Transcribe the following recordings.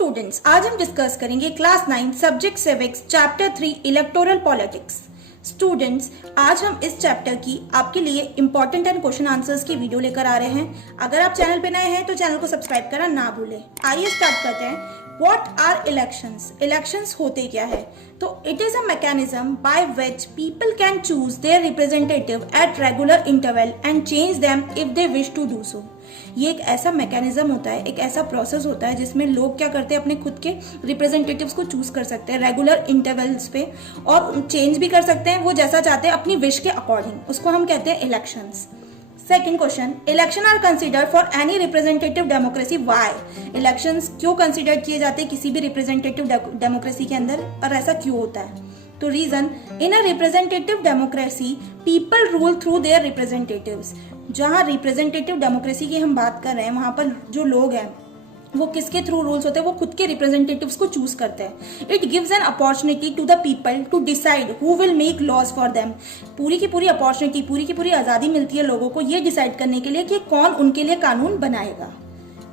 Students, आज हम discuss करेंगे class 9 subject civics chapter 3 electoral politics. Students, आज हम इस चैप्टर की आपके लिए इंपॉर्टेंट एंड क्वेश्चन आंसर्स की वीडियो लेकर आ रहे हैं। अगर आप चैनल पे नए हैं तो चैनल को सब्सक्राइब करना ना भूलें। आइए स्टार्ट करते हैं। What are elections? Elections होते क्या है? तो it is a mechanism by which people can choose their representative at regular interval and change them if they wish to do so. ये एक ऐसा मैकेनिज्म होता है, एक ऐसा प्रोसेस होता है जिसमें लोग क्या करते हैं, अपने खुद के रिप्रेजेंटेटिव्स को चूज कर सकते हैं रेगुलर इंटरवल्स पे और चेंज भी कर सकते हैं वो जैसा चाहते हैं अपनी विश के अकॉर्डिंग। उसको हम कहते हैं elections. Second question, election are considered for any representative democracy. Why? Elections क्यों कंसिडर किए जाते हैं किसी भी रिप्रेजेंटेटिव डेमोक्रेसी के अंदर और ऐसा क्यों होता है? तो reason, in a representative democracy people rule through their representatives. जहां रिप्रेजेंटेटिव डेमोक्रेसी की हम बात कर रहे हैं वहां पर जो लोग हैं वो किसके थ्रू रूल्स होते हैं, वो खुद के रिप्रेजेंटेटिव्स को चूज करते हैं। It gives an opportunity to the people to decide who will make laws for them. पूरी की पूरी अपॉर्चुनिटी, पूरी की पूरी आजादी मिलती है लोगों को ये डिसाइड करने के लिए कि कौन उनके लिए कानून बनाएगा।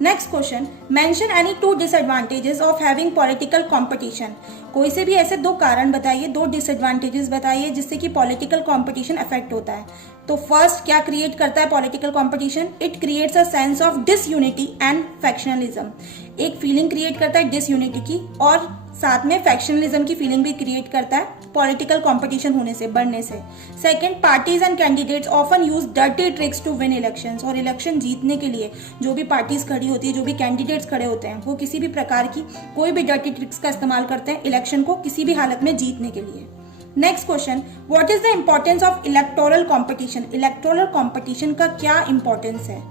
Next question, mention any two disadvantages of having political competition. कोई से भी ऐसे दो कारण बताइए, दो डिसएडवांटेजेस बताइए जिससे कि पॉलिटिकल कंपटीशन अफेक्ट होता है। तो फर्स्ट क्या क्रिएट करता है political competition? It creates a sense of disunity and factionalism. एक फीलिंग क्रिएट करता है डिसयूनिटी की और साथ में फैक्शनलिज्म की फीलिंग भी क्रिएट करता है पॉलिटिकल कंपटीशन होने से, बढ़ने से। Second, parties and candidates often use dirty tricks to win elections. और इलेक्शन जीतने के लिए जो भी पार्टीज खड़ी होती है, जो भी कैंडिडेट्स खड़े होते हैं, वो किसी भी प्रकार की कोई भी डर्टी ट्रिक्स का इस्तेमाल करते हैं इलेक्शन को किसी भी हालत में जीतने के लिए। Next question, what is the importance of electoral competition? Electoral competition का क्या इंपॉर्टेंस है?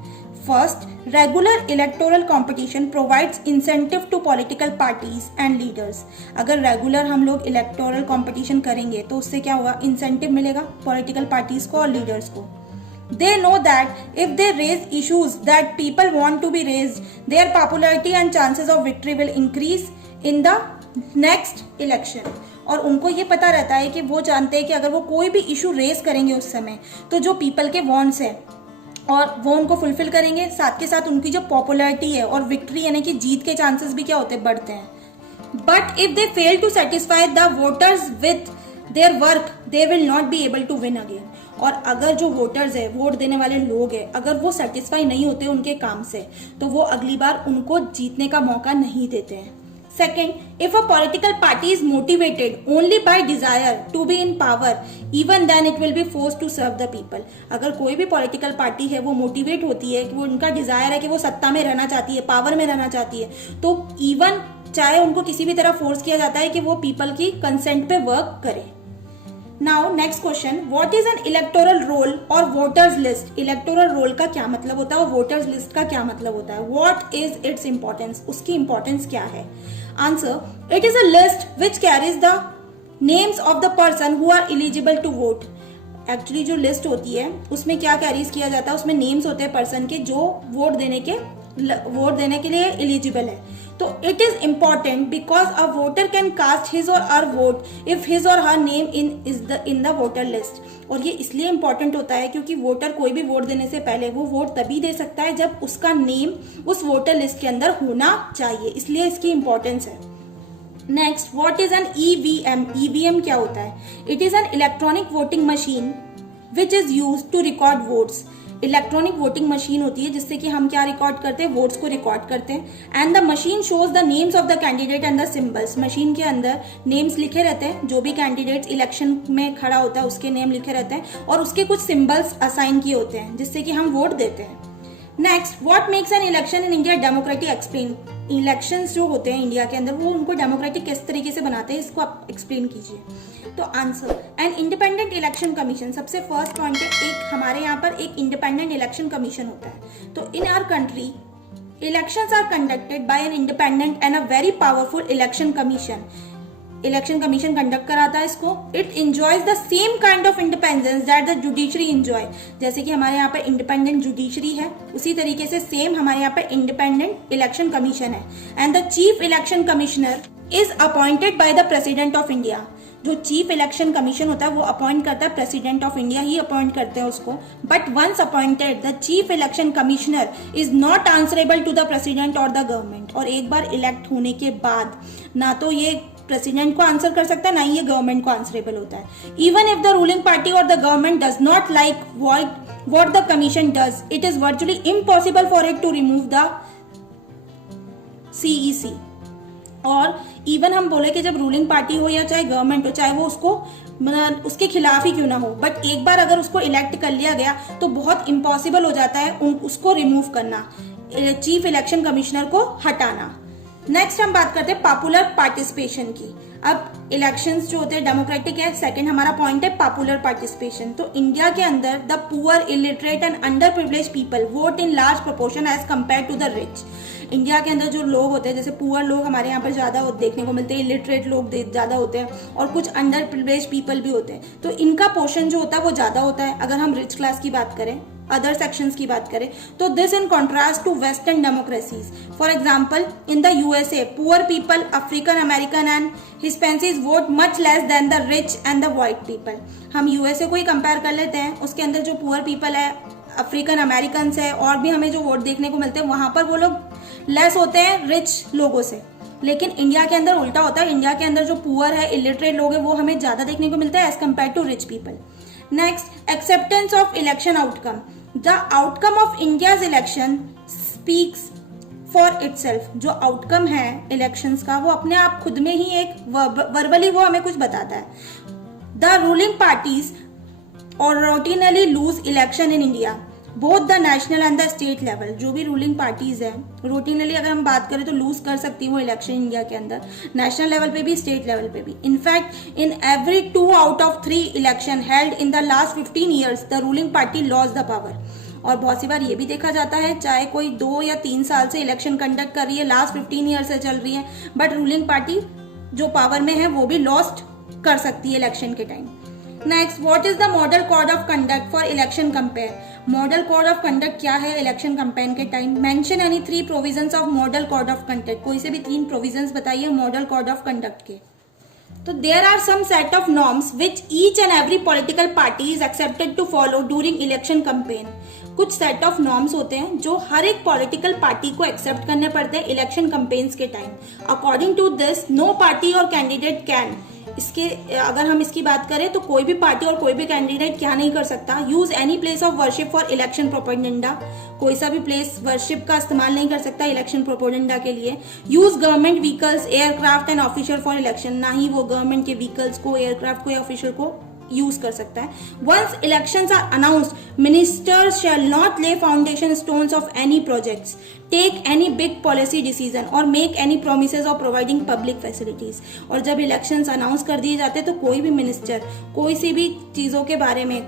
First, regular electoral competition provides incentive to political parties and leaders. अगर रेगुलर हम लोग इलेक्टोरल कंपटीशन करेंगे तो उससे क्या होगा, इंसेंटिव मिलेगा पॉलिटिकल पार्टीज को और लीडर्स को। They know that if they raise issues that people want to be raised, their popularity and chances of victory will increase in the next election. और उनको ये पता रहता है कि वो जानते हैं कि अगर वो कोई भी इशू रेज करेंगे उस समय तो जो पीपल के वॉन्ट्स है और वो उनको फुलफिल करेंगे, साथ के साथ उनकी जो पॉपुलैरिटी है और विक्ट्री यानी कि जीत के चांसेस भी क्या होते हैं, बढ़ते हैं। But if they fail to satisfy the voters with their work they will not be able to win again. और अगर जो वोटर्स है, वोट देने वाले लोग हैं, अगर वो सेटिस्फाई नहीं होते उनके काम से तो वो अगली बार उनको जीतने का मौका नहीं देते हैं। Second, if a political party is motivated only by desire to be in power, even then it will be forced to serve the people. अगर कोई भी पॉलिटिकल पार्टी है वो मोटिवेट होती है कि वो उनका डिजायर है कि वो सत्ता में रहना चाहती है, पावर में रहना चाहती है, तो इवन चाहे उनको किसी भी तरह फोर्स किया जाता है कि वो पीपल की कंसेंट पे वर्क करे। Now next question, what is N electoral roll और वोटर्स लिस्ट? इलेक्टोरल रोल का क्या मतलब होता है और वोटर्स लिस्ट का क्या मतलब होता है? What is its importance? उसकी इंपॉर्टेंस क्या है? Answer, it is a list which carries the names of the person who are eligible to vote. Actually जो लिस्ट होती है उसमें क्या कैरीज किया जाता है, उसमें नेम्स होते हैं पर्सन के जो वोट देने के लिए एलिजिबल है। तो it is important because a voter can cast his or her vote if his or her name in the voter list. और ये इसलिए इम्पॉर्टेंट होता है क्योंकि वोटर कोई भी वोट देने से पहले वो वोट तभी दे सकता है जब उसका नेम उस वोटर लिस्ट के अंदर होना चाहिए, इसलिए इसकी इंपॉर्टेंस है। Next, what is an EVM? EVM क्या होता है? It is an electronic voting machine which is used to record votes. Electronic voting machine होती है जिससे कि हम क्या रिकॉर्ड करते हैं, वोट्स को रिकॉर्ड करते हैं। And the machine shows the names of the candidate and the symbols. Machine के अंदर नेम्स लिखे रहते हैं, जो भी कैंडिडेट इलेक्शन में खड़ा होता है उसके नेम लिखे रहते हैं और उसके कुछ सिंबल्स असाइन किए होते हैं जिससे कि हम वोट देते हैं। Next, what makes an election in India democratic? Explain. Elections जो होते हैं इंडिया के अंदर वो उनको डेमोक्रेटिक किस तरीके से बनाते हैं, इसको आप एक्सप्लेन कीजिए। तो answer, an independent election commission. सबसे फर्स्ट पॉइंट है, एक हमारे यहाँ पर एक इंडिपेंडेंट इलेक्शन कमीशन होता है। तो in our country elections are conducted by an independent and a very powerful election commission. Election commission conduct कराता है इसको। It enjoys the same kind of independence that the judiciary enjoy. जैसे कि हमारे यहाँ पर इंडिपेंडेंट जुडिशरी है उसी तरीके से सेम हमारे यहाँ पर इंडिपेंडेंट इलेक्शन कमीशन है। And the chief election commissioner is appointed by the president of India. जो चीफ इलेक्शन कमीशन होता है वो अपॉइंट करता है, प्रेसिडेंट ऑफ इंडिया ही अपॉइंट करते हैं उसको। But once appointed the chief election commissioner is not answerable to the president or the government. और एक बार इलेक्ट होने के बाद ना तो ये प्रेसिडेंट को आंसर कर सकता है, ना ही ये गवर्नमेंट को आंसरेबल होता है। Even if the ruling party और the government does not like what the commission does, it is virtually impossible for it to remove the CEC। और इवन हम बोले कि जब रूलिंग पार्टी हो या चाहे गवर्नमेंट हो, चाहे वो उसके खिलाफ ही क्यों ना हो, बट एक बार अगर उसको इलेक्ट कर लिया गया तो बहुत इम्पॉसिबल हो जाता है उसको रिमूव करना, चीफ इलेक्शन कमिश्नर को हटाना। नेक्स्ट हम बात करते हैं पॉपुलर पार्टिसिपेशन की। अब इलेक्शंस जो होते हैं डेमोक्रेटिक है, सेकंड हमारा पॉइंट है पॉपुलर पार्टिसिपेशन। तो इंडिया के अंदर the poor, illiterate and under privilege people vote in large proportion as compare to the rich. India के अंदर जो लोग होते हैं, जैसे पुअर लोग हमारे यहाँ पर ज्यादा देखने को मिलते हैं, इलिटरेट लोग ज्यादा होते हैं और कुछ अंडर प्रिविलेज पीपल भी होते हैं। तो इनका पोर्शन जो होता है वो ज्यादा होता है अगर हम रिच क्लास की बात करें, अदर सेक्शंस की बात करें तो। This in contrast to western democracies. For example in the USA poor people, African American and Hispanics vote much less than the rich and the white people. हम USA को ही कंपेयर कर लेते हैं, उसके अंदर जो पुअर पीपल है, अफ्रीकन अमेरिकन है और भी हमें जो वोट देखने को मिलते हैं वहां पर वो लोग लेस होते हैं रिच लोगों से। लेकिन इंडिया के अंदर उल्टा होता है, इंडिया के अंदर जो पुअर है, इलिटरेट लोग है वो हमें ज्यादा देखने को मिलता है as compare to rich people. Next, acceptance of election outcome. The outcome of India's election speaks for itself. जो आउटकम है इलेक्शंस का वो अपने आप खुद में ही एक वर्बली वो हमें कुछ बताता है। The ruling parties or routinely lose election in India both the national and the state level. जो भी रूलिंग पार्टीज है रूटीनली अगर हम बात करें तो लूज कर सकती है वो इलेक्शन इंडिया के अंदर, नेशनल लेवल पे भी, स्टेट लेवल पे भी। In fact in every 2 out of 3 election held in the last 15 years the ruling party loss the power. और बहुत सी बार ये भी देखा जाता है, चाहे कोई 2 या 3 साल से इलेक्शन कंडक्ट कर रही है, लास्ट 15 years से चल रही है, बट रूलिंग पार्टी जो पावर में है वो भी लॉस्ट कर सकती है इलेक्शन के time. Next, what is the model code of conduct for election compare. Model code of conduct क्या है इलेक्शन कंपेयर के time. Mention any 3 provisions of model code of conduct. कोई से भी 3 प्रोविजंस बताइए मॉडल कोड ऑफ कंडक्ट के। तो there are some set of norms which each and every political party is accepted to follow during election campaign. कुछ set of norms होते हैं जो हर एक पॉलिटिकल पार्टी को एक्सेप्ट करने पड़ते हैं इलेक्शन कैंपेन्स के time. According to this no party or candidate can, इसके अगर हम इसकी बात करें तो कोई भी पार्टी और कोई भी कैंडिडेट क्या नहीं कर सकता, use any place of worship for election propaganda. कोई सा भी प्लेस वर्शिप का इस्तेमाल नहीं कर सकता इलेक्शन प्रोपेगेंडा के लिए। Use government vehicles, aircraft and official for election. ना ही वो गवर्नमेंट के व्हीकल्स को, एयरक्राफ्ट को या ऑफिशियल को यूज कर सकता है। Once elections are announced, ministers shall not lay foundation stones of any projects, take any big policy decision और make any promises of providing public facilities. और जब इलेक्शंस अनाउंस कर दिए जाते हैं तो कोई भी मिनिस्टर कोई सी भी चीजों के बारे में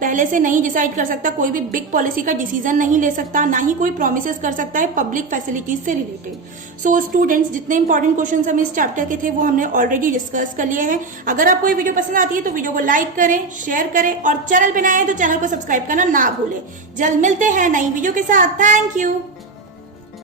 पहले से नहीं डिसाइड कर सकता, कोई भी बिग पॉलिसी का डिसीजन नहीं ले सकता, ना ही कोई प्रोमिसेस कर सकता है पब्लिक फैसिलिटीज से रिलेटेड। सो स्टूडेंट्स, जितने इंपॉर्टेंट क्वेश्चंस हमें इस चैप्टर के थे वो हमने ऑलरेडी डिस्कस कर लिए हैं। अगर आपको ये वीडियो पसंद आती है तो वीडियो को लाइक करें, शेयर करें और चैनल पे नए हैं तो चैनल को सब्सक्राइब करना ना भूलें। जल्द मिलते हैं नई वीडियो के साथ। Thank you.